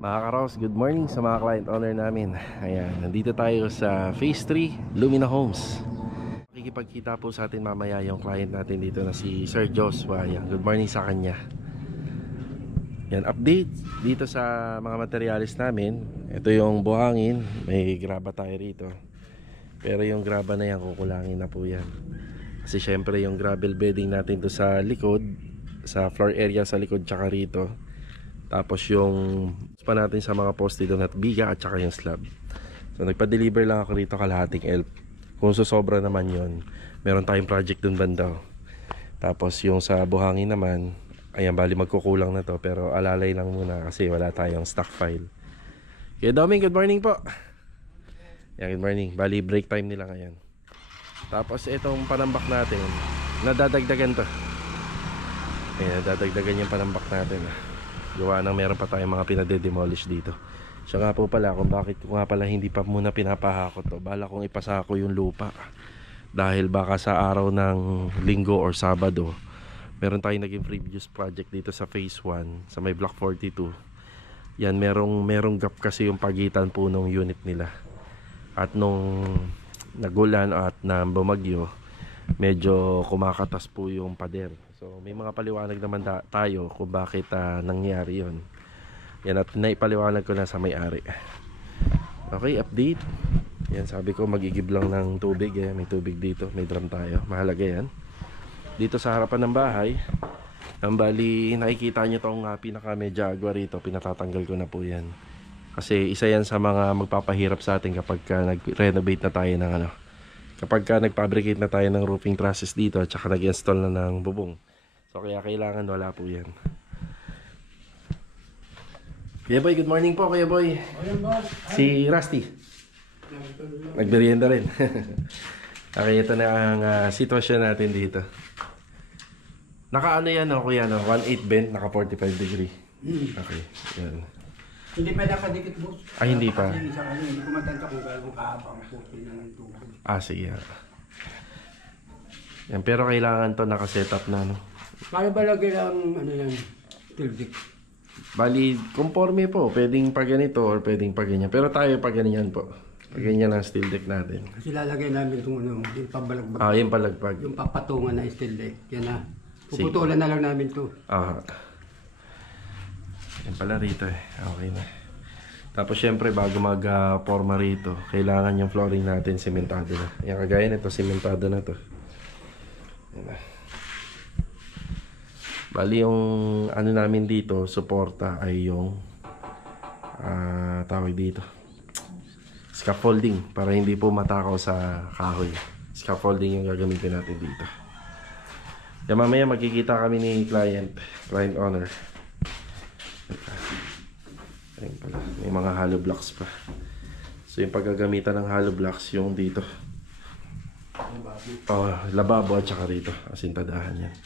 Mga karos, good morning sa mga client owner namin. Ayan, nandito tayo sa Phase 3, Lumina Homes. Makikipagkita po sa atin mamaya yung client natin dito na si Sir Joshua. Ayan, good morning sa kanya. Yan, update dito sa mga materialis namin. Ito yung buhangin, may graba tayo rito. Pero yung graba na yan, kukulangin na po yan. Kasi syempre yung gravel bedding natin to sa likod, sa floor area sa likod tsaka rito. Tapos yung pa natin sa mga poste doon at biga at saka yung slab. So nagpa-deliver lang ako rito kalahating elf. Kung susobra naman yon, meron tayong project doon banda. Tapos yung sa buhangin naman, ayan, bali magkukulang na to, pero alalay lang muna kasi wala tayong stock file. Okay, Doming, good morning po. Yeah, good morning. Bali break time nila ngayon. Tapos itong panambak natin, nadadagdagan to. Ayan, nadadagdagan yung panambak natin. Gawa nang meron pa tayong mga pinade-demolish dito. Siya nga po pala kung bakit ko nga pala hindi pa muna pinapahakot to. Bala kong ipasako yung lupa. Dahil baka sa araw ng linggo or sabado, meron tayong naging previous project dito sa phase 1 sa may block 42. Yan, merong gap kasi yung pagitan po ng unit nila. At nung nagulan at na bumagyo, medyo kumakatas po yung pader. So may mga paliwanag naman tayo kung bakit nangyari yon. Yan, at naipaliwanag ko na sa may-ari. Okay, update. Yan, sabi ko magigib lang ng tubig. May tubig dito, may drum tayo. Mahalaga yan. Dito sa harapan ng bahay, ang bali nakikita nyo tong pinaka medya agwa rito, pinatatanggal ko na po yan. Kasi isa yan sa mga magpapahirap sa atin kapag nag-renovate na tayo ng kapag nag-fabricate na tayo ng roofing trusses dito at saka nag-install na ng bubong. So kaya kailangan wala po yan. Kuya Boy, good morning po Kuya Boy. Si Rusty nagmerienda rin. Okay, ito na ang sitwasyon natin dito. Naka ano yan Kuya, 1/8 bend, naka 45 degree. Okay, yan. Hindi pa nakadikit, boss. Hindi pa. Kasi minsan kasi hindi ko matanda kung gano'ng kahaba ang puti ng tubig. Sige. Yan, pero kailangan to naka-setup na Paano ba lagay ang yan, tildik? Bali, conforme po. Pwedeng pa ganito or pwedeng pa ganyan. Pero tayo pa ganyan po. Pag ganyan ang steel deck natin. Kasi lalagay namin itong yung pabalagbag. Yung palagbag. Yung papatungan na steel deck. Yan na. Puputulan na lang namin to. Yan pala rito Okay na. Tapos syempre bago mag-forma rito, kailangan yung flooring natin sementado na. Yan, kagaya nito, sementado na to. Yan na. Bali yung namin dito, suporta ay yung tawag dito, scaffolding, para hindi po matakaw sa kahoy. Scaffolding yung gagamitin natin dito. Yan, mamaya magkikita kami ni client owner. Ayun pala, may mga hollow blocks pa. So yung paggagamitan ng hollow blocks yung dito, lababo at saka rito, asintadahan yan.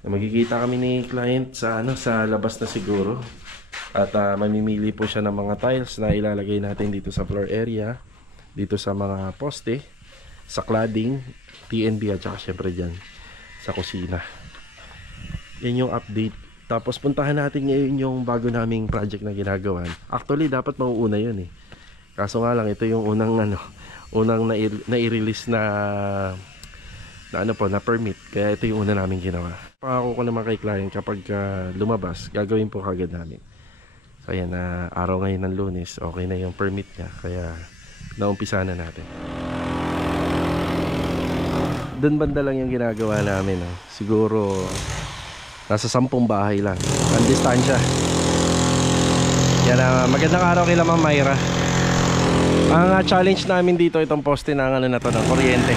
Magkikita kami ni client sa sa labas na siguro. At mamimili po siya ng mga tiles na ilalagay natin dito sa floor area, dito sa mga poste, sa cladding, TNB at saka syempre dyan sa kusina. Yan yung update. Tapos puntahan natin ngayon yung bago naming project na ginagawa. Actually dapat mauuna yun Kaso nga lang ito yung unang na-i-release na permit. Kaya ito yung una namin ginawa. Pangako ko naman kay client kapag lumabas, gagawin po kagad namin. So ayan, araw ngayon ng Lunes, okay na yung permit niya. Kaya naumpisa na natin. Doon banda lang yung ginagawa namin. Siguro nasa 10 bahay lang ang distansya. Yan, magandang araw kay Ma'am Myra. Ang challenge namin dito, itong poste ng na to, ng kuryente.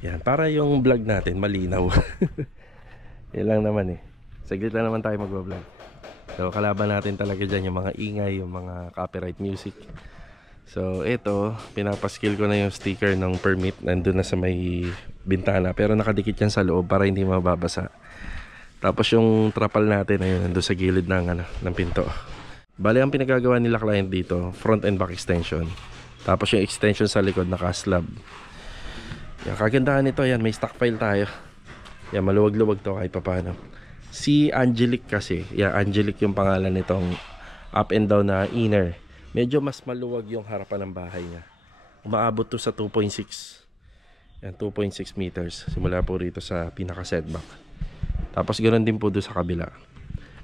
Yan, para yung vlog natin malinaw. Yan lang naman saglit lang naman tayo mag-vlog. So kalaban natin talaga dyan yung mga ingay, yung mga copyright music. So ito, pinapaskill ko na yung sticker ng permit. Nandun na sa may bintana, pero nakadikit yan sa loob para hindi mababasa. Tapos yung trapal natin ayun, nandun sa gilid ng pinto. Bale, ang pinagagawa nila client dito, front and back extension. Tapos yung extension sa likod naka-slab. Yan, kagandahan nito, yan, may stock file tayo. Yan, maluwag-luwag to kahit papaano. Si Angelic kasi, yan, Angelic yung pangalan nitong up and down na inner. Medyo mas maluwag yung harapan ng bahay niya. Umaabot to sa 2.6. Yan, 2.6 meters. Simula po rito sa pinaka-setback. Tapos ganoon din po doon sa kabila.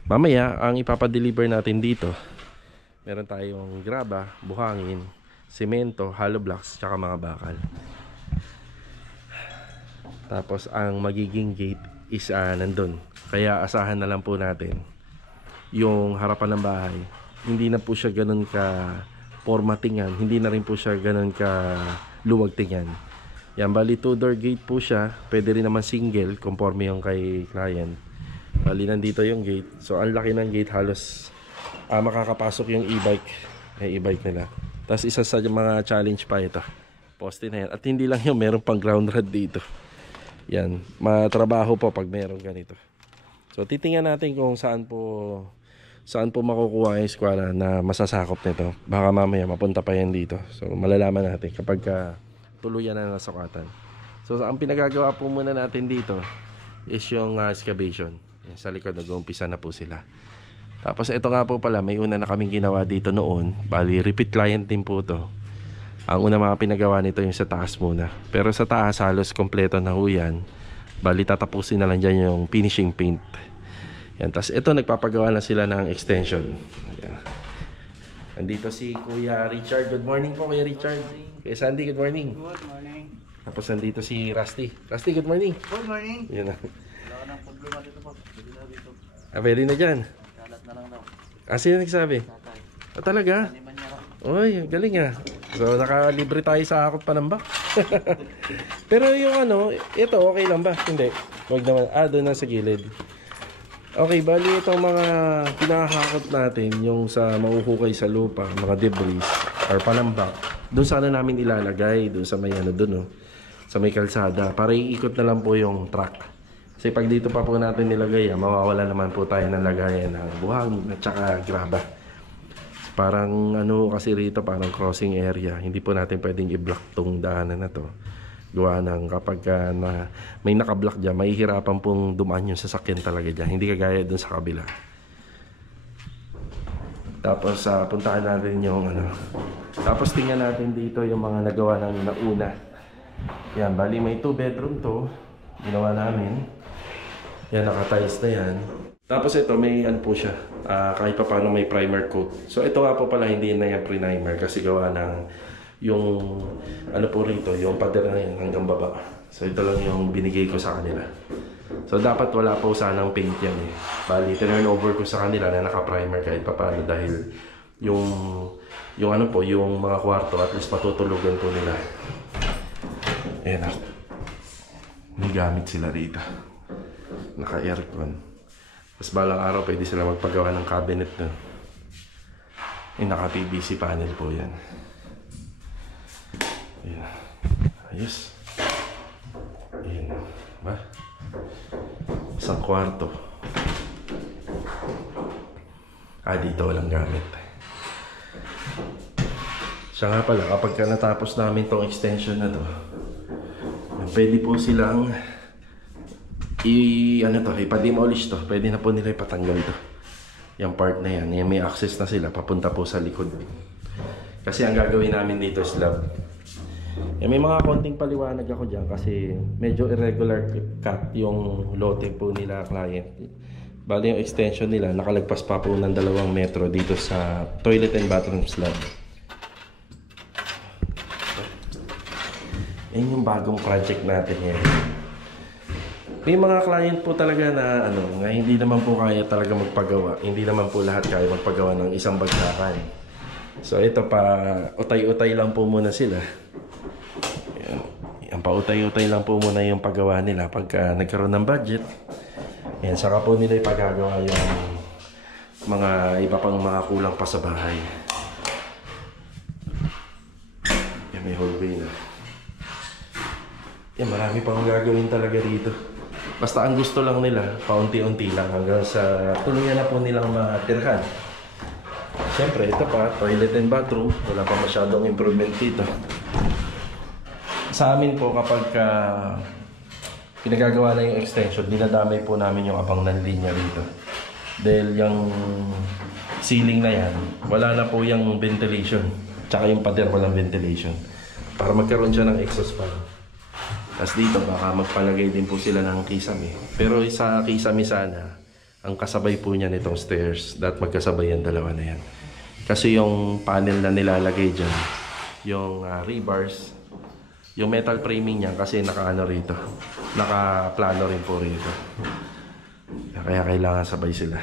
Mamaya, ang ipapadeliver natin dito, meron tayong graba, buhangin, semento, hollow blocks, tsaka mga bakal. Tapos ang magiging gate is nandun. Kaya asahan na lang po natin yung harapan ng bahay. Hindi na po siya ganun ka formattingan. Hindi na rin po siya ganun ka luwag tingnan. Yan, bali 2-door gate po siya. Pwede rin naman single, conforme yung kay client. Bali nandito yung gate. So ang laki ng gate, halos makakapasok yung e-bike. Yung e-bike nila. Tapos isa sa mga challenge pa ito, poste na yan. At hindi lang yung meron pang ground rod dito. Yan, matrabaho po pag meron ganito. So titingnan natin kung saan po makukuha yung eskwela na masasakop nito. Baka mamaya mapunta pa yan dito. So malalaman natin kapag tuluyan na nasukatan. So ang pinagagawa po muna natin dito is yung excavation. Yan, sa likod nag-uumpisa na po sila. Tapos ito nga po pala, may una na kaming ginawa dito noon. Bali repeat client din po to. Ang una mga pinagawa nito yung sa taas muna. Pero sa taas halos kompleto na ho yan. Bali tatapusin na lang dyan yung finishing paint. Yan. Tapos ito nagpapagawa na sila ng extension. Yan. Andito si Kuya Richard. Good morning po Kuya Richard. Kuya Sandy, good morning. Good morning. Tapos nandito si Rusty. Rusty, good morning. Good morning. Yan na. Wala nang problema dito po. Pwede na dito. Pwede na dyan. Kalat na lang daw. Sino nagsabi? Tatay. Talaga? Liman niya raw. Uy, galing ah. So nakalibre tayo sa akot panambak. Pero yung ito okay lang ba? Hindi. Wag naman. Doon na sa gilid. Okay, bali itong mga pinakakot natin, yung sa mauhukay sa lupa, mga debris or panambak, doon sana namin ilalagay, doon sa may doon sa may kalsada, para iikot na lang po yung truck. Kasi pag dito pa po natin nilagay, mawawala naman po tayo ng lagayan ng buhangin at saka graba. Parang kasi rito, parang crossing area. Hindi po natin pwedeng i-block tong daanan na to. Gawa ng kapag may naka-block dyan, mahihirapan pong dumaan yung sasakyan talaga dyan. Hindi kagaya dun sa kabila. Tapos puntaan natin yung Tapos tingnan natin dito yung mga nagawa namin na una. Yan, bali may 2 bedroom to. Ginawa namin. Yan, naka-tiles na yan. Tapos ito, may po siya. Kahit pa paano may primer coat. So ito nga po pala, hindi na yung pre-primer kasi gawa ng yung po rito, yung pader na yan hanggang baba. So ito lang yung binigay ko sa kanila. So dapat wala po sanang paint yan eh. Bali, turn over ko sa kanila na naka-primer kahit pa paano dahil yung yung mga kwarto at least matutulugan po nila. Ayan ako. May gamit sila rito. Naka-aircon. Tapos balang araw pwede sila magpagawa ng cabinet nun. Yung naka-PVC panel po yan. Ayan. Ayos. Ayan. Ba? Isang kwarto. Dito walang gamit. Siya nga pala, kapag natapos namin tong extension na to, pwede po silang ipa-demolish to. Pwede na po nila ipatanggal to. Yung part na yan, may access na sila papunta po sa likod. Kasi ang gagawin namin dito is slab. May mga konting paliwanag ako dyan kasi medyo irregular cut yung lote po nila client. Bali yung extension nila, nakalagpas pa po ng 2 metro dito sa toilet and bathroom slab. Yan yung bagong project natin yan. May mga client po talaga na nga hindi naman po kaya talaga magpagawa. Hindi naman po lahat kaya magpagawa ng isang bagsakan. So ito pa, utay-utay lang po muna sila. Yan, pautay-utay lang po muna yung paggawa nila pagka nagkaroon ng budget. Yan, saka po nila ipagagawa yung mga iba pang mga kulang pa sa bahay. Yan, may hallway na. Yan, marami pang gagawin talaga dito. Basta ang gusto lang nila, paunti-unti lang hanggang sa tuluyan na po nilang matirhan. Siyempre, ito pa, toilet and bathroom. Wala pa masyadong improvement dito. Sa amin po, kapag pinagagawa na yung extension, dinadamay po namin yung abang ng linya rito. Dahil yung ceiling na yan, wala na po yung ventilation. Tsaka yung pader walang ventilation. Para magkaroon siya ng exhaust fan. Tapos dito, baka magpalagay din po sila ng kisame. Pero sa kisame sana, ang kasabay po niya nitong stairs. Dapat magkasabay yung dalawa na yan. Kasi yung panel na nilalagay dyan, yung rebars, yung metal framing niya kasi nakaano rito. Nakaplano rin po rito. Kaya kailangan sabay sila.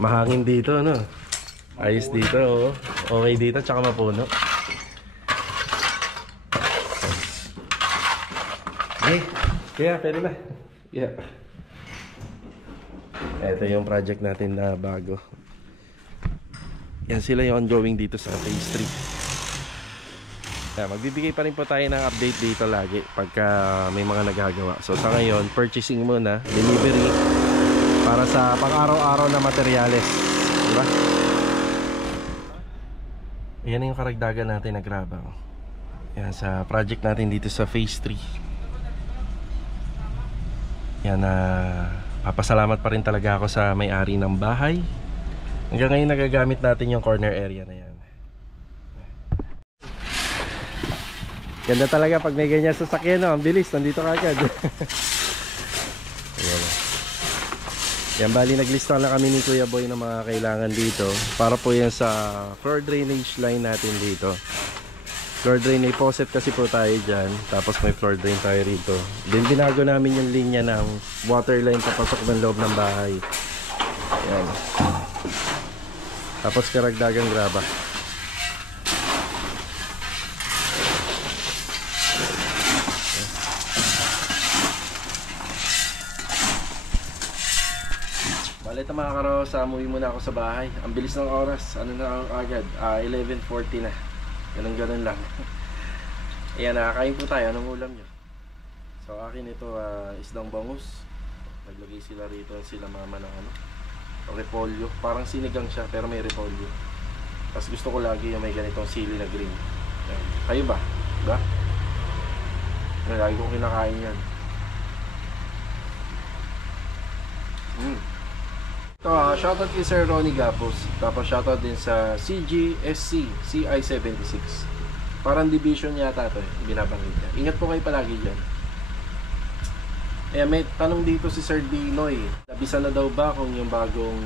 Mahangin dito, no? Ayos dito, oh. Okay dito, tsaka mapuno. Okay, kaya pwede na. Yeah. Ito yung project natin na bago. Yan sila yung ongoing dito sa phase 3. Kaya magbibigay pa rin po tayo ng update dito lagi pagka may mga nagagawa. So sa ngayon, purchasing muna, delivery para sa pang-araw-araw na materyales. Diba? Yan yung karagdagan natin na graba. Yan sa project natin dito sa phase 3. Yan na papasalamat pa rin talaga ako sa may-ari ng bahay. Hanggang ngayon nagagamit natin yung corner area na yan. Ganda talaga pag may ganyan sasakyan, no? Ang bilis, nandito ka agad. Ayan. Yan, bali naglista na kami ni Kuya Boy ng mga kailangan dito. Para po yan sa floor drainage line natin dito. Floor drain, may faucet kasi po tayo dyan. Tapos may floor drain tayo rito. Then binago namin yung linya ng water line papasok ng loob ng bahay. Yan. Tapos karagdagang graba. Bale ito mga karo, umuwi muna ako sa bahay. Ang bilis ng oras. Ano na agad? 11:40 na. Ganun lang. Ayan, nakakain po tayo. Anong ulam nyo? So akin ito isdang bangus. Naglagay sila rito sila mama ng repolyo. Parang sinigang siya pero may repolyo. Tapos gusto ko lagi yung may ganitong sili na green. Ayan. Kayo ba? Diba? Lagi kong kinakain yan. Ito, shoutout kay Sir Ronnie Gapos. Tapos shoutout din sa CGSC CI76. Parang division yata ito binabanggit niya. Ingat po kayo palagi dyan. May tanong dito si Sir Dinoy. Nabisa na daw ba kung yung bagong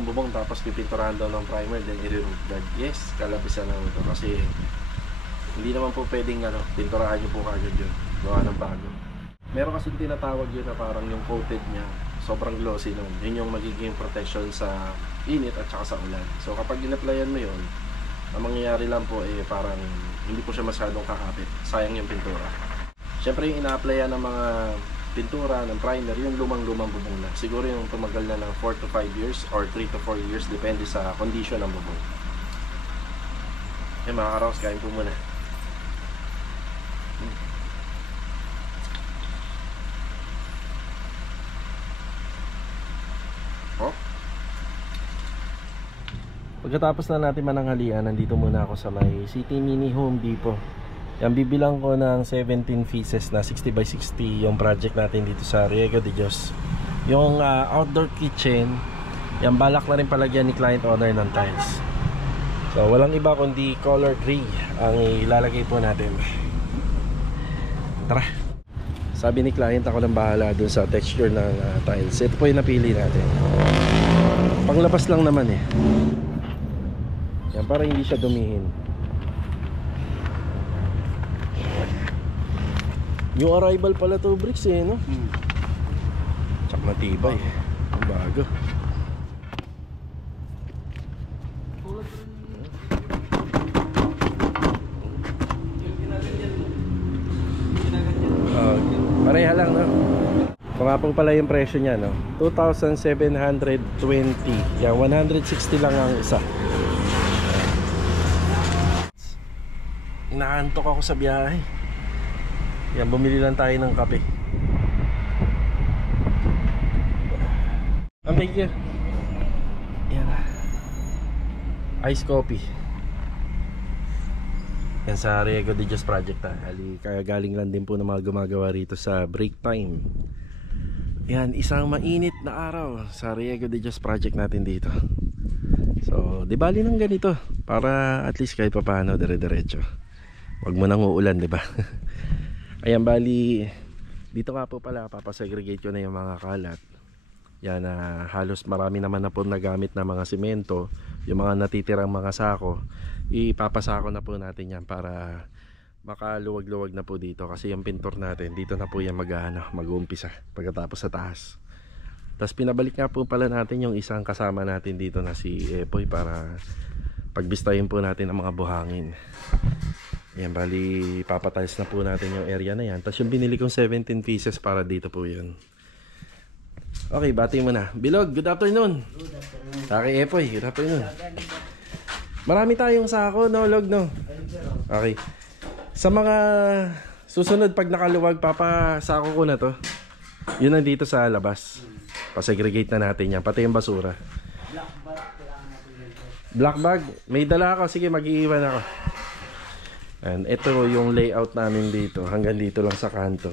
bubong tapos pipinturahan daw ng primer then i-remove guard? Yes, kalabisan na ito kasi hindi naman po pwedeng pinturahan nyo po kagad yun. Gawa ng bago. Meron kasi tinatawag yun na parang yung coated niya sobrang glossy nun. Yun yung magiging protection sa init at saka sa ulan. So kapag in-applyan mo yun, ang mangyayari lang po parang hindi po siya masyadong kakapit. Sayang yung pintura. Siyempre yung ina-applyan ng mga pintura, ng primer, yung lumang-lumang bubong na. Siguro yung tumagal na ng 4 to 5 years or 3 to 4 years depende sa condition ng bubong. Mga karaos, kain po muna. Pagkatapos na natin mananghalian, nandito muna ako sa may City Mini Home Depot. Yan, bibilang ko ng 17 pieces na 60 by 60 yung project natin dito sa Riego de Dios. Yung outdoor kitchen, yan balak na rin palagyan ni client owner ng tiles. So walang iba kundi color gray ang ilalagay po natin. Tara. Sabi ni client ako lang bahala dun sa texture ng tiles. Ito po yung napili natin. Panglabas lang naman yan, para hindi siya dumihin. Yung arrival pala to bricks no? Tsak matibay. Ang bago. Pareha lang, no? Ito nga po pala yung presyo niya, no? 2,720. Yan, 160 lang ang isa. Inaantok ako sa biyahe. Yan, bumili lang tayo ng kape. thank you. Yan. Ice coffee. Yan sa Riego de Dios project kaya galing lang din po ng mga gumagawa rito sa break time. Yan, isang mainit na araw sa Riego de Dios project natin dito. So, di bali ng ganito para at least kahit papaano dire-diretso. Wag mo nang uulan, di ba? Ayan, bali dito nga po pala papasegregate ko na yung mga kalat. Yan, halos marami naman na po nagamit na mga simento. Yung mga natitirang mga sako, ipapasako na po natin yan para makaluwag-luwag na po dito. Kasi yung pintor natin, dito na po yan mag-uumpisa pagkatapos sa taas. Tapos pinabalik nga po pala natin yung isang kasama natin dito na si Epoy para pagbistayin po natin ang mga buhangin. Yan, bali papatiles na po natin yung area na yan. Tapos yung binili kong 17 pieces para dito po yun. Okay, bati mo na. Bilog, good afternoon. Good afternoon. Kay Epoy, good afternoon. Marami tayong sako, no, Log, no? Okay. Sa mga susunod pag nakaluwag, papasako ko na to. Yun nandito sa labas. Pasegregate na natin yan, pati yung basura. Black bag? May dala ako, sige mag-iiwan ako. And ito yung layout namin dito, hanggang dito lang sa kanto.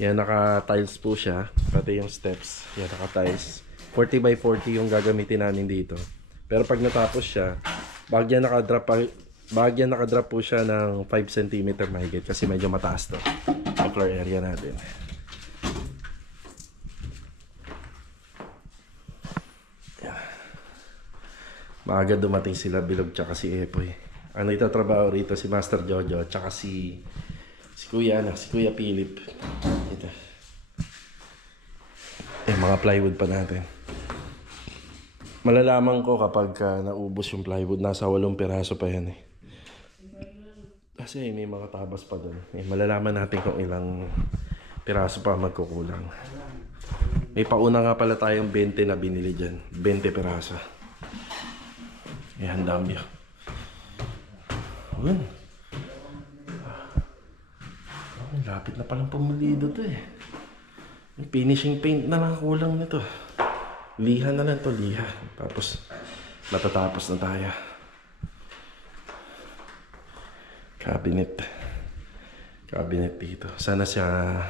Yan, naka-tiles po siya, pati yung steps. Yan, naka-tiles. 40 by 40 yung gagamitin namin dito. Pero pag natapos siya, bagyan nakadrop po siya ng 5 cm mahigit kasi medyo mataas to. Ang floor area natin. Yan. Maaga dumating sila Bilog tsaka si Epoy. Ano itatrabaho rito si Master Jojo tsaka si Kuya Philip. Ito. Mga plywood pa natin. Malalaman ko kapag naubos yung plywood, nasa 8 piraso pa yan Kasi may mga tabas pa doon. Malalaman natin kung ilang piraso pa magkukulang. May pauna nga pala tayong 20 na binili dyan. 20 piraso. Yan, dami. Yun. Lapit na palang pumulido to Yung finishing paint na lang kulang nito. Liha na lang to, liha. Tapos matatapos na tayo. Cabinet dito. Sana siya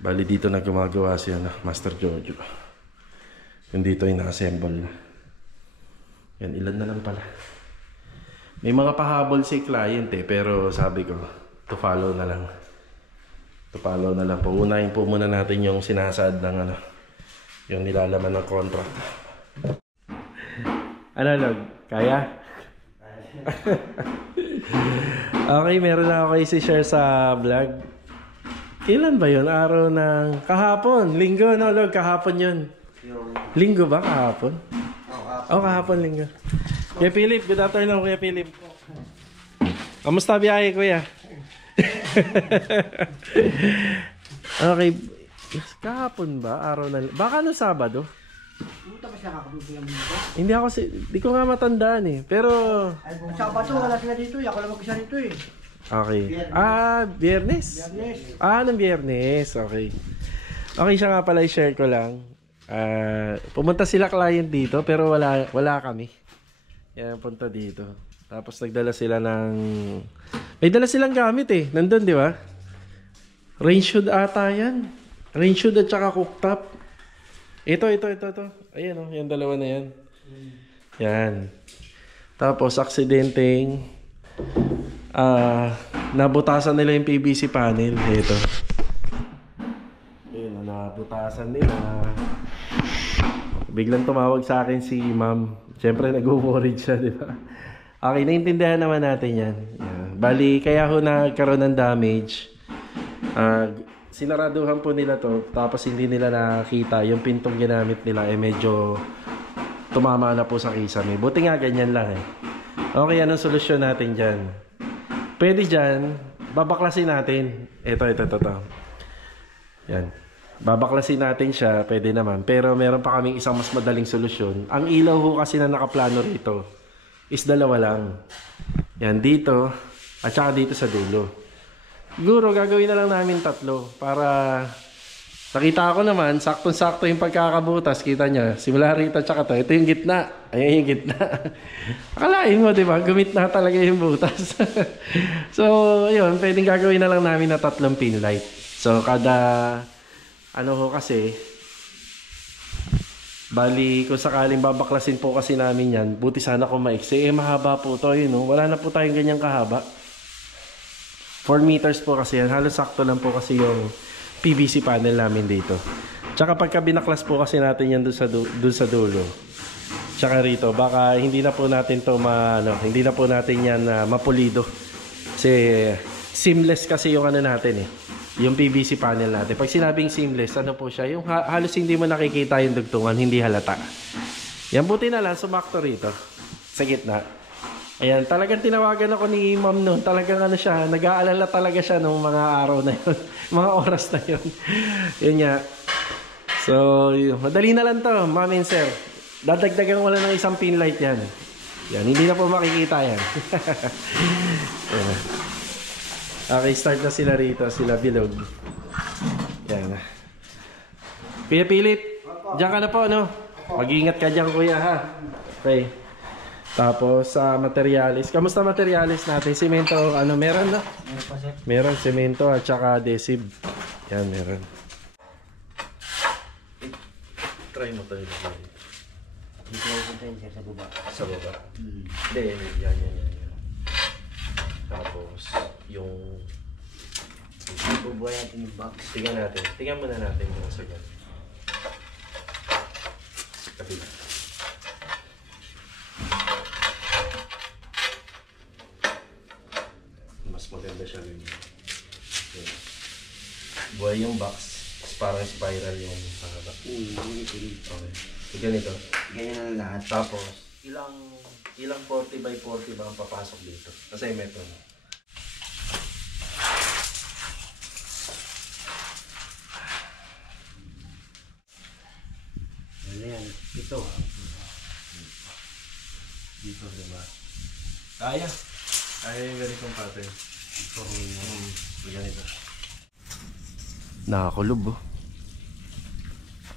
bali dito na gumagawa siya Master Jojo. Yung dito ay na-assemble na. Yan, ilan na lang pala. May mga pahabol si client pero sabi ko to follow na lang. Paunahin po muna natin yung sinasaad ng yung nilalaman ng contract. Ano, Log? Kaya? Okay, meron na ako kayo si-share sa vlog. Kailan ba yun? Araw ng kahapon. Linggo, no, Log? Kahapon yun. Linggo ba? Kahapon? Kahapon, linggo. Kuya Philip, good afternoon, Kuya Philip. Kamusta biyahe, Kuya? Okay. Kahapon ba? Araw na... Baka no Sabado? Hindi ako di ko nga matandaan Pero... Sabado, wala sila dito. Ako lang mag-isa dito Okay. Biyernes? Ng Biyernes. Okay. Okay, siya nga pala i-share ko lang. Pumunta sila client dito pero wala kami. Yan, punta dito. Tapos nagdala sila ng... May dala silang gamit Nandun, di ba? Range hood ata yan. Range hood at saka cooktop. Ito. Ayan yung dalawa na yan. Yan. Tapos aksidenteng nabutasan nila yung PVC panel. Ito. Ayun, nabutasan nila. Biglang tumawag sa akin si ma'am. Siyempre nag-worried siya, di ba? Okay, naintindihan naman natin yan. Bali, kaya ho nagkaroon ng damage. Sinaraduhan po nila to, tapos hindi nila nakita. Yung pintong ginamit nila medyo tumama na po sa kisame. Buti nga ganyan lang Okay, anong solusyon natin dyan? Pwede dyan, babaklasin natin. Ito. Yan. Babaklasin natin siya, pwede naman. Pero meron pa kaming isang mas madaling solusyon. Ang ilaw ho kasi na nakaplano rito is dalawa lang. Yan, dito at saka dito sa dulo. Siguro gagawin na lang namin 3 para Nakita ko naman, saktong-sakto yung pagkakabutas. Kita nyo, simula rito tsaka to. Ito yung gitna. Ayan yung gitna. Akalain mo, di ba? Gumit na talaga yung butas. So, yun. Pwedeng gagawin na lang namin na 3 pin light. So, kada, ano ho kasi, bali, kung sakaling babaklasin po kasi namin yan, buti sana kung maiksi. Mahaba po to, yun. Wala na po tayong ganyang kahaba. 4 meters po kasi yan. Halos sakto lang po kasi yung PVC panel namin dito. Tsaka pagka binaklas po kasi natin yan dun sa dulo. Tsaka rito, baka hindi na po natin to hindi na po natin yan mapulido. Kasi seamless kasi yung ano natin eh. Yung PVC panel natin. Pag sinabing seamless, ano po siya? Yung halos hindi mo nakikita yung dugtungan, hindi halata. Yan, buti na lang, sumakto rito. Sa gitna. Ayan, talagang tinawagan ako ni ma'am noon. Talagang ano siya, nag-aalala talaga siya nung mga araw na yun. Mga oras na yun. Yun nga. So, yun. Madali na lang to, ma'am and sir. Dadagdagan wala ng isang pin light yan. Yan, hindi na po makikita yan. Ayan. Okay, start na sila rito, sila bilog. Yan. Kuya Philip, diyan ka na po, no? Mag-iingat ka dyan, kuya, ha? Okay. Tapos sa materialis. Kamusta materialis natin? Semento, ano meron na? Meron semento at saka adhesive. Yan, meron. Try mo tayo. Dito ako puntahin sir sa baba. Sa baba? Hindi, yan. Tapos, yung... Bubuhay natin yung box. Tingnan natin. Tingnan muna natin yung sa yan. Kapila. Maganda siya ganyan. Okay. Buhay yung box. Parang spiral yung pangaba. Okay. So, ganito. Ganyan na lahat. Tapos, ilang 40 by 40 ba ang papasok dito? Kasi meto. Ano yan? Ito. Dito, diba? Kaya yung ganitong pattern. Ganito. Nakakulob oh.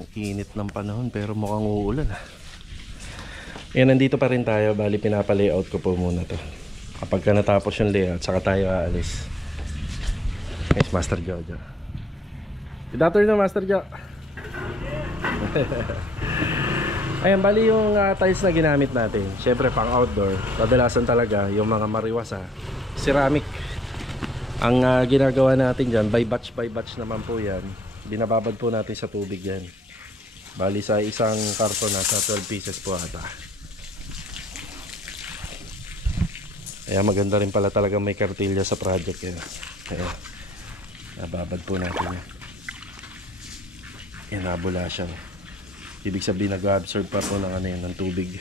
Ang init ng panahon pero mukhang uulan ah. Yan, nandito pa rin tayo. Bali pinapa-layout ko po muna to. Kapag ka natapos yung layout, saka tayo aalis. Yes, Master Jojo. Good afternoon, Master Jo. Ayan, bali yung tiles na ginamit natin. Syempre pang outdoor. Kadalasan talaga yung mga mariwasa. Ceramic. Ang ginagawa natin dyan, by batch naman po yan. Binababad po natin sa tubig yan. Bali sa isang karton nasa 12 pieces po ata. Ayan, maganda rin pala talaga may kartilya sa project yan. Ayan, nababad po natin yan. Yan, nabula siya. Ibig sabihin nag-absorb pa po ng, ng tubig.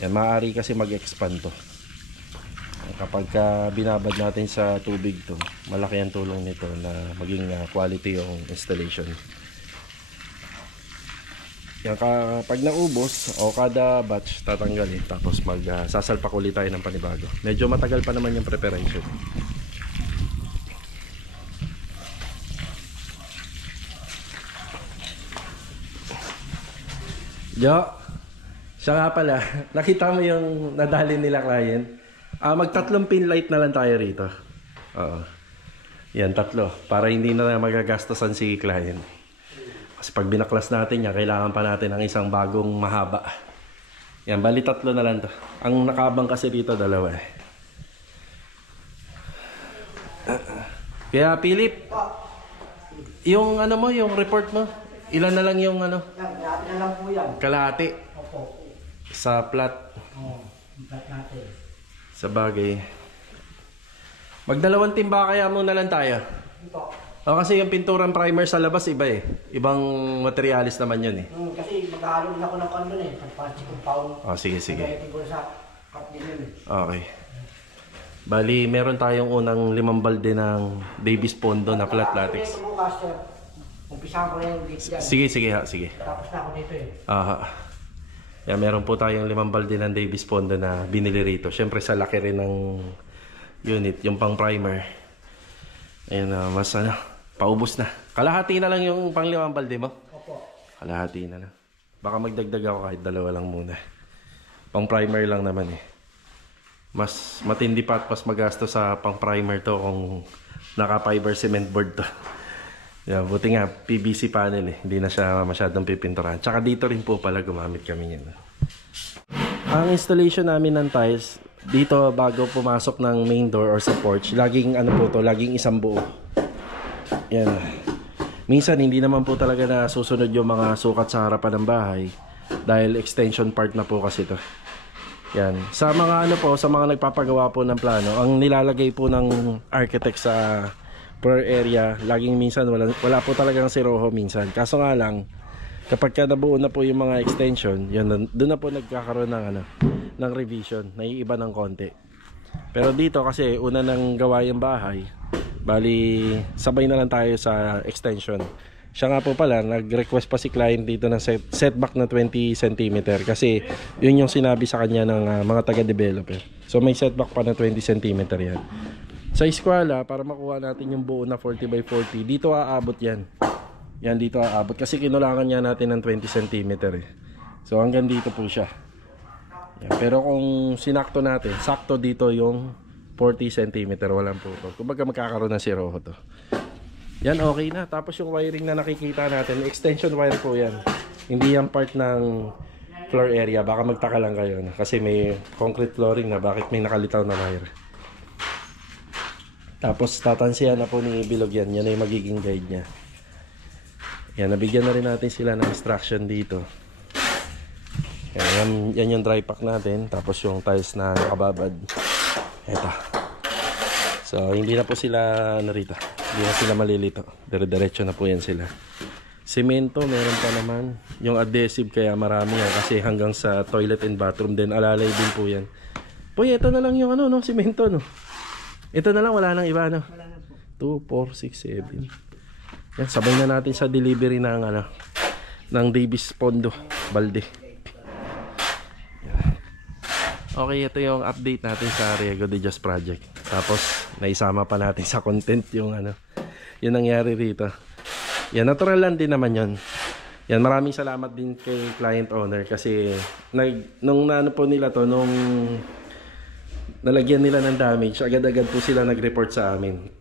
Yan, maaari kasi mag-expand to. Kapag binabad natin sa tubig to, malaki ang tulong nito na maging quality yung installation. Yan, kapag naubos o kada batch tatanggalin, tapos sasalpak ulit tayo ng panibago. Medyo matagal pa naman yung preparation. Jo, siya nga pala, nakita mo yung nadali nila client. Mag-3 pin light na lang tayo rito. Oo. Yan, 3. Para hindi na magagastosan si client. Kasi pag binaklas natin yan, kailangan pa natin ng isang bagong mahaba. Yan, bali 3 na lang to. Ang nakabang kasi dito 2 eh. Kaya Philip, yung ano mo, yung report mo, ilan na lang yung ano? Kalahati na lang po yan. Kalahati. Opo. Sa plat. Oo, plat natin. Sa bagay. Magdalawang timba kaya muna lang tayo. Ito. Kasi yung pinturang primer sa labas iba eh. Ibang materialis naman yun eh. Kasi mag-aalon din ako ng kandun eh. Pag-pansi compound. Sige. Pag-aletin ko sa cut din yun eh. Okay. Bali, meron tayong unang 5 balde ng Davis Pondo na flat latex. Ito bukas sir. Umpisahan ko na yung date yan. Sige. Tapos na ako dito eh. Aha. Yan, meron po tayong 5 balde ng Davis Pondo na binili rito. Siyempre sa laki rin ng unit, yung pang primer. Ayan, mas Paubos na. Kalahati na lang yung panglimang balde mo? Opo. Kalahati na lang. Baka magdagdag ako kahit dalawa lang muna. Pang primer lang naman eh. Mas matindi pa at mas magasto sa pang primer to kung naka fiber cement board to. Yeah, buti nga PVC panel eh. Hindi na siya masyadong pipinturahan. Tsaka dito rin po pala gumamit kami yan. Ang installation namin ng tiles dito bago pumasok ng main door or sa porch, laging ano po to, laging isang buo. Yan. Minsan hindi naman po talaga na susunod yung mga sukat sa harapan ng bahay dahil extension part na po kasi to. Yan. Sa mga ano po, sa mga nagpapagawa po ng plano, ang nilalagay po ng architect sa per area, laging minsan wala po talagang siroho minsan. Kaso nga lang, kapag ka nabuo na po yung mga extension, yun, doon na po nagkakaroon ng ano, ng revision, naiiba ng konti. Pero dito kasi una nang gawa yung bahay, bali sabay na lang tayo sa extension. Siya nga po pala, nag-request pa si client dito ng setback na 20 cm kasi yun yung sinabi sa kanya ng mga taga-developer. So may setback pa na 20 cm yan. Sa eskwela, para makuha natin yung buo na 40 by 40, dito aabot yan. Yan dito aabot kasi kinulangan niya natin ng 20 cm eh. So hanggang dito po siya. Yan. Pero kung sinakto natin, sakto dito yung 40 cm, walang putol. Kumbaga magkakaroon ng siroho to. Yan, okay na. Tapos yung wiring na nakikita natin, extension wire po yan. Hindi yan part ng floor area. Baka magtaka lang kayo na, kasi may concrete flooring na bakit may nakalitaw na wire. Tapos tatansiyan na po ni Bilog yan. Yan ay magiging guide niya. Yan, nabigyan na rin natin sila ng instruction dito. Yan yung dry pack natin. Tapos yung tiles na nakababad. Eto. So hindi na po sila narito. Hindi na sila malilito. Dire-diretso na po yan sila. Semento meron pa naman. Yung adhesive kaya marami yan. Kasi hanggang sa toilet and bathroom din. Alalay din po yan. Poy, ito na lang yung ano, no? Semento, no? Ito na lang, wala nang iba, no? Wala na po. 2, 4, 6, 7. Yan, sabay na natin sa delivery ng ano, ng Davis Pondo Balde. Yan. Okay, ito yung update natin sa Riego de Dios project. Tapos naisama pa natin sa content yung ano, yung nangyari rito. Yan, natural lang din naman yon. Yan, maraming salamat din kay client owner kasi nung ano po nila to, nung nalagyan nila ng damage, agad-agad po sila nag-report sa amin.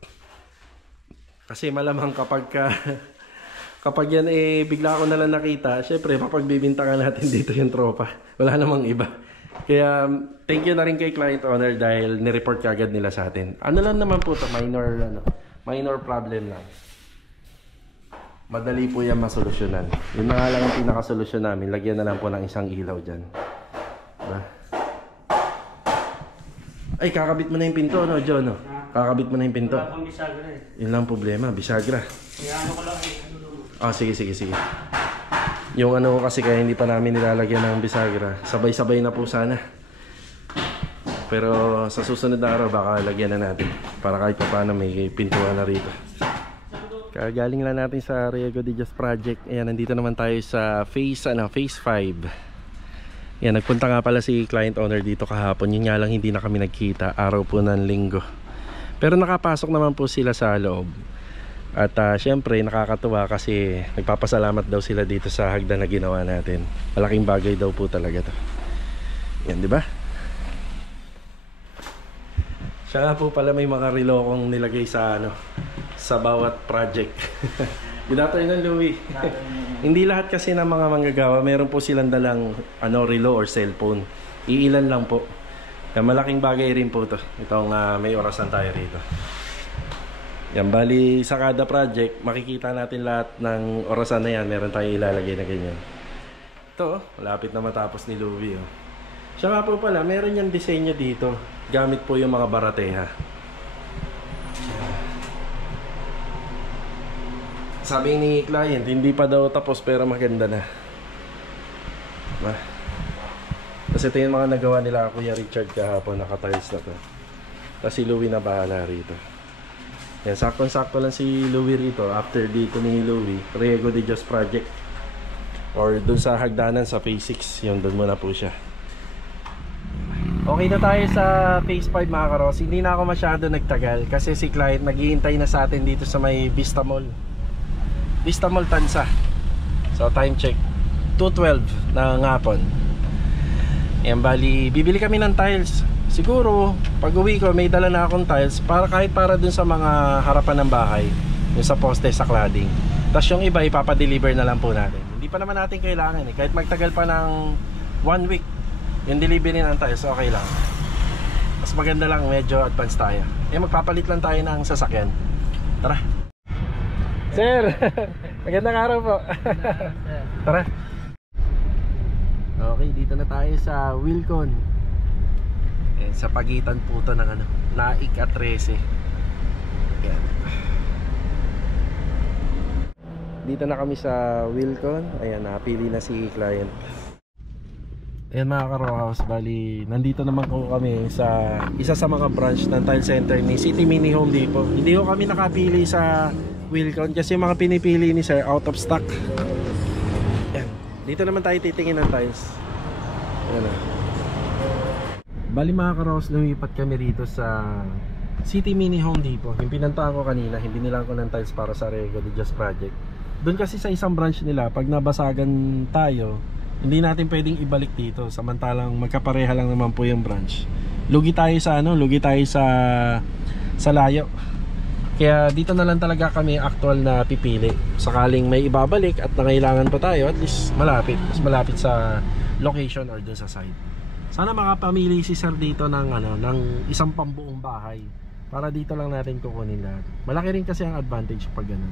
Kasi malamang kapag yan eh bigla ko na lang nakita, syempre mapagbibintangan natin dito yung tropa. Wala namang iba. Kaya thank you na rin kay client owner dahil ni-report kagad nila sa atin. Ano lang naman po to, minor problem lang. Madali po yan masolusyonan. Yun na nga lang ang pinakasolusyon namin. Lagyan na lang po ng isang ilaw dyan. Diba? Ay, kakabit mo na yung pinto, no, John? No? Kakabit mo na yung pinto. Wala pang bisagra eh. Yun lang problema, bisagra. Kaya ano ko lang eh. Ah, sige. Yung ano kasi kaya hindi pa namin nilalagyan ng bisagra. Sabay-sabay na po sana. Pero sa susunod na araw baka lagyan na natin. Para kahit pa paano may pintuan na rito. Kagaling lang natin sa Riego de Dios project. Ayan, nandito naman tayo sa phase 5. Yan, nagpunta nga pala si client owner dito kahapon. Yun nga lang hindi na kami nagkita. Araw po ng linggo. Pero nakapasok naman po sila sa loob. At syempre nakakatuwa kasi nagpapasalamat daw sila dito sa hagdan na ginawa natin. Malaking bagay daw po talaga to. Yan, di ba? Siya nga po pala may mga relo kong nilagay sa ano, sa bawat project. Binatoy ng Louie. Hindi lahat kasi ng mga manggagawa meron po silang dalang ano, relo or cellphone. Iilan lang po. Kaya malaking bagay rin po to. Itong may orasan tayo rito. Yan, bali sa kada project makikita natin lahat ng orasan na yan. Meron tayong ilalagay na ganyan. Ito, malapit na matapos ni Louie. Siya nga po pala, meron yung disenyo dito. Gamit po yung mga barateha. Sabi ni client, hindi pa daw tapos pero maganda na. Diba? Kasi ito yung mga nagawa nila Kuya Richard kahapon, nakatiles na to. Tapos si Louie na bahala rito. Yan, saktong-sakto lang si Louie rito. After dito ni Louie, Riego de Dios project. Or dun sa hagdanan sa phase 6, yun, dun muna po siya. Okay na tayo sa phase 5 mga karos. Hindi na ako masyado nagtagal kasi si client naghihintay na sa atin dito sa may Vista Mall. Vista Mall Tansa. So time check 2:12 ng hapon. Ayan, bali bibili kami ng tiles. Siguro pag uwi ko may dala na akong tiles para kahit para dun sa mga harapan ng bahay, yung sa poste, sa cladding. Tapos yung iba ipapadeliver na lang po natin. Hindi pa naman natin kailangan eh. Kahit magtagal pa ng 1 week yung delivery ng tiles, okay lang. Mas maganda lang medyo advance tayo. Magpapalit lang tayo ng sasakyan. Tara. Sir, magandang araw po. Tara. Okay, dito na tayo sa Wilcon. Sa pagitan po ito ng Naik at 13. Yan. Dito na kami sa Wilcon. Ayan, napili na si client. Ayan mga ka-Rohouse, bali nandito naman po kami sa isa sa mga branch ng tile center ni City Mini Home Depot. Hindi ko kami nakapili sa Wilcon kasi yung mga pinipili ni sir out of stock. Ayan. Dito naman tayo titingin ng tiles. Ayan na. Bali mga ka-Rohouse, lumipat kami rito sa City Mini Home Depot. Yung pinuntahan ko kanina, hindi nila ko ng tiles para sa Rego de Just Project. Doon kasi sa isang branch nila, pag nabasagan tayo, hindi natin pwedeng ibalik dito samantalang magkapareha lang naman po yung branch. Lugi tayo sa lugi tayo sa layo. Kaya dito na lang talaga kami actual na pipili. Sakaling may ibabalik at nangailangan pa tayo, at least malapit, mas malapit sa location or dun sa site. Sana makapamili si sir dito ng ng isang pambuong bahay para dito lang natin kukunin lahat. Malaki rin kasi ang advantage pag ganun.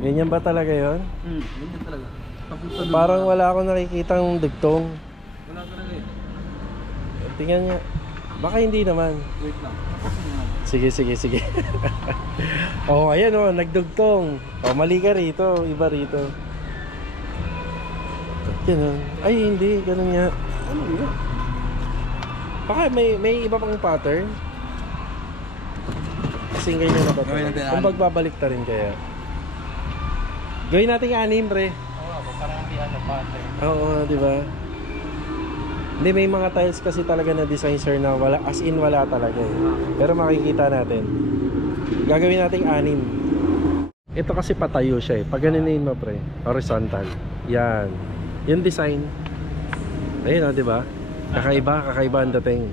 Ganyan ba talaga yun? Ganyan talaga. Parang wala akong nakikitang dugtong. Wala talaga eh. Tingnan niya. Baka hindi naman. Wait lang. Sige. Oh, ayan oh, nagdugtong. Oh, mali ka rito, iba rito. Ganun. Ay, hindi, ganun nga. Ano yun? Baka may iba pang pattern. Kasing ganyan na ba? Kung pagbabalik ta rin kaya. Gawin natin 6, pre. Oo, parang hindi pattern. Oo, di ba? Hindi, may mga tiles kasi talaga na design sir na wala, as in wala talaga eh. Pero makikita natin. Gagawin natin 6. Ito kasi patayo siya eh. Pag ganinin mo pre, horizontal. Yan. Yung design. Ayun o, di ba? Kakaiba ang dating.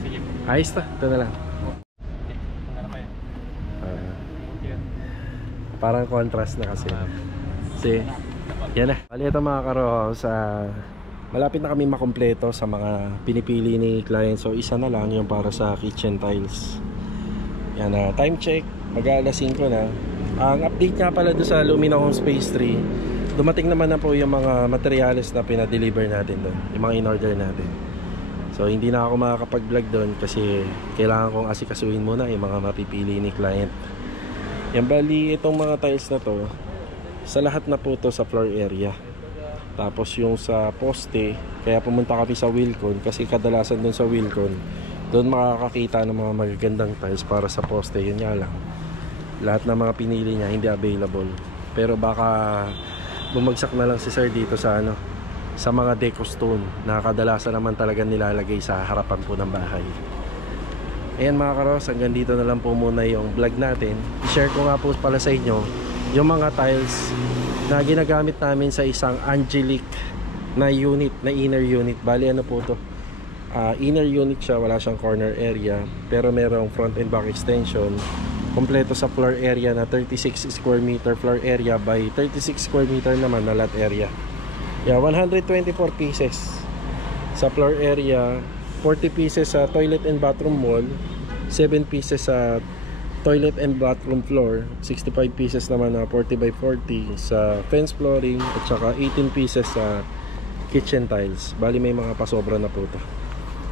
Sige. Ayos na, ito na lang. Parang contrast na kasi. See? Yan na. Bali ito mga ka-Rohouse, malapit na kami makompleto sa mga pinipili ni client. So isa na lang yung para sa kitchen tiles. Yan na. Time check. Mag-aalas 5 na. Ang update nga pala doon sa Lumina Homes Phase 3, dumating naman na po yung mga materials na pinadeliver natin doon. Yung mga in-order natin. So hindi na ako makakapag-vlog doon kasi kailangan kong asikasuhin muna yung mga mapipili ni client. Yan, bali itong mga tiles na to sa lahat na po to sa floor area. Tapos yung sa poste, kaya pumunta kami sa Wilcon kasi kadalasan dun sa Wilcon doon makakakita ng mga magagandang tiles para sa poste. Yun nga lang, lahat ng mga pinili niya hindi available. Pero baka bumagsak na lang si sir dito sa sa mga deco stone na kadalasan naman talaga nilalagay sa harapan po ng bahay. Ayan mga karos, hanggang dito na lang po muna yung vlog natin. I-share ko nga po pala sa inyo yung mga tiles na ginagamit namin sa isang Angelic na unit, na inner unit. Bali ano po to, inner unit siya, wala siyang corner area, pero merong front and back extension. Kompleto sa floor area na 36 square meter floor area by 36 square meter naman na lot area. Yeah, 124 pieces sa floor area, 40 pieces sa toilet and bathroom wall, 7 pieces sa toilet and bathroom floor, 65 pieces naman na 40 by 40 sa fence flooring, at saka 18 pieces sa kitchen tiles. Bali may mga pasobra na po ito.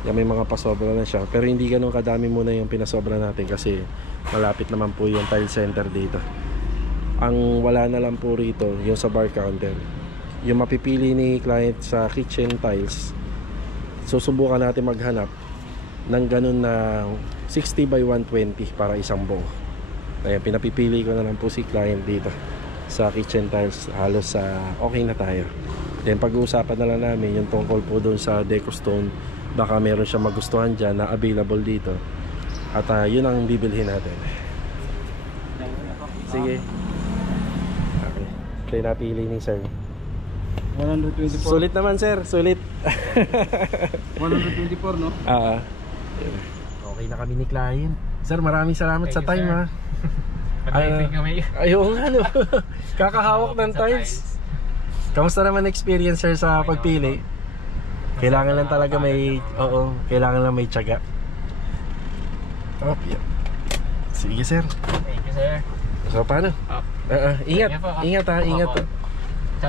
Yan, may mga pasobra na siya, pero hindi ganun kadami muna yung pinasobra natin kasi malapit naman po yung tile center dito. Ang wala na lang po rito yung sa bar counter. Yung mapipili ni client sa kitchen tiles, susubukan natin maghanap ng ganun na 60 by 120 para isang buo. Kaya pinapipili ko na lang po si client dito sa kitchen tiles. Halos okay na tayo. Then pag-uusapan na lang namin yung tungkol po doon sa Decostone. Baka meron siyang magustuhan dyan na available dito. At yun ang bibilhin natin. Sige. Okay. Ito yung napili ni sir. 124. Sulit naman sir, sulit. 124, no? Okay na kami ni client. Sir, maraming salamat sa time ha. Pag-driving kami. Ayun nga no. Kakahawak ng tiles. Kamusta naman experience sir sa pagpili? Kailangan lang talaga may, kailangan lang may tiyaga. Yeah. Sige sir. Thank you, sir. So paano? Ingat, ingat ha, ingat po.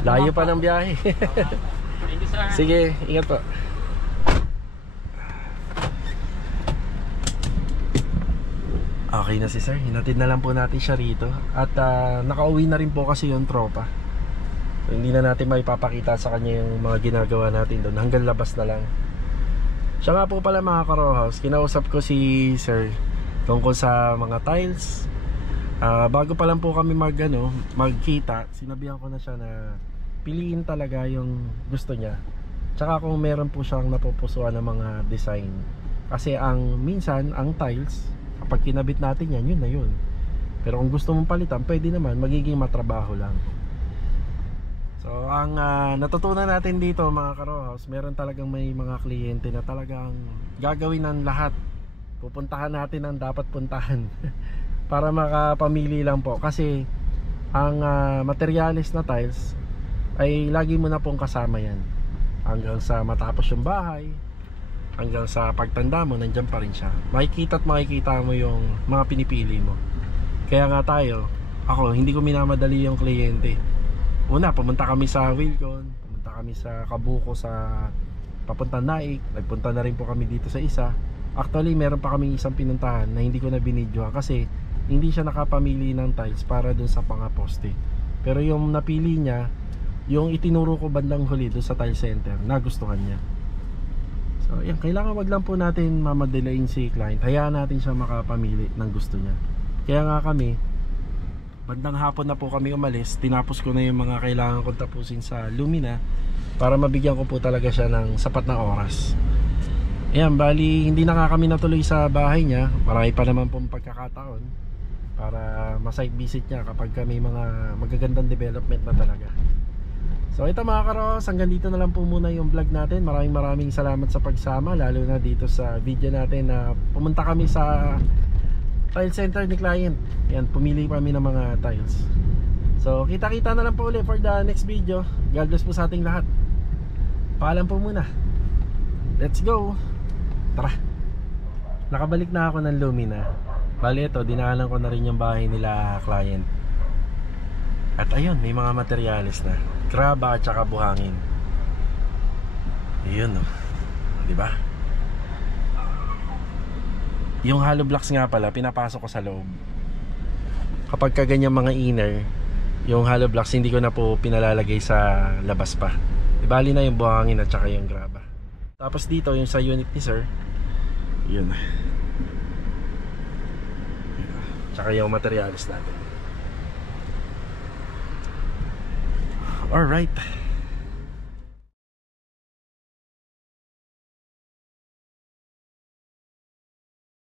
Layo pa ng biyahe. Thank you, sir. Sige, ingat po. Okay na si sir, hinatid na lang po natin siya rito. At nakauwi na rin po kasi yung tropa. So, hindi na natin maipapakita sa kanya yung mga ginagawa natin doon. Hanggang labas na lang. Siya nga po pala mga ka-row house, kinausap ko si sir tungkol sa mga tiles. Bago pa lang po kami magkita, sinabihan ko na siya na piliin talaga yung gusto niya. Tsaka kung meron po siyang napupusuan ng mga design. Kasi minsan ang tiles, kapag kinabit natin yan, yun na yun. Pero kung gusto mong palitan, pwede naman, magiging matrabaho lang. So ang natutunan natin dito mga ka-row house, meron talagang may mga kliyente na talagang gagawin ng lahat. Pupuntahan natin ang dapat puntahan para makapamili lang po. Kasi ang materialis na tiles ay lagi mo na pong kasama yan. Hanggang sa matapos yung bahay, hanggang sa pagtanda mo, nandyan pa rin siya. Makikita at makikita mo yung mga pinipili mo. Kaya nga ako hindi ko minamadali yung kliyente. Una, pumunta kami sa Wilcon, pumunta kami sa Kabuko sa papuntang Naik, nagpunta na rin po kami dito sa isa. Actually, meron pa kaming isang pinuntahan na hindi ko na binidyohan kasi hindi siya nakapamili ng tiles para dun sa pangaposte. Pero yung napili niya, yung itinuro ko bandang huli dun sa tile center, nagustuhan niya. So, yan, kailangan wag lang po natin mamadalain si client. Hayaan natin siya makapamili ng gusto niya. Kaya nga kami, bandang hapon na po kami umalis, tinapos ko na yung mga kailangan kong tapusin sa Lumina para mabigyan ko po talaga siya ng sapat na oras. Ayan, bali hindi na nga kami natuloy sa bahay niya. Marami pa naman pong pagkakataon para ma-site visit niya kapag may mga magagandang development na talaga. So ito mga karos, hanggang dito na lang po muna yung vlog natin. Maraming salamat sa pagsama, lalo na dito sa video natin na pumunta kami sa tile center ni client. Yan, pumili kami ng mga tiles. So kita-kita na lang po ulit for the next video. God bless po sa ating lahat. Paalam po muna. Let's go. Tara. Nakabalik na ako ng Lumina. Bali ito, dinaanan ko na rin yung bahay nila client. At ayun, may mga materyales na, graba at saka buhangin. Ayun oh. Diba? Yung hollow blocks nga pala, pinapasok ko sa loob. Kapag kaganyang mga inner, yung hollow blocks hindi ko na po pinalalagay sa labas pa. Ibali na yung buhangin at saka yung graba. Tapos dito yung sa unit ni sir, yun. Tsaka yung materials natin. Alright.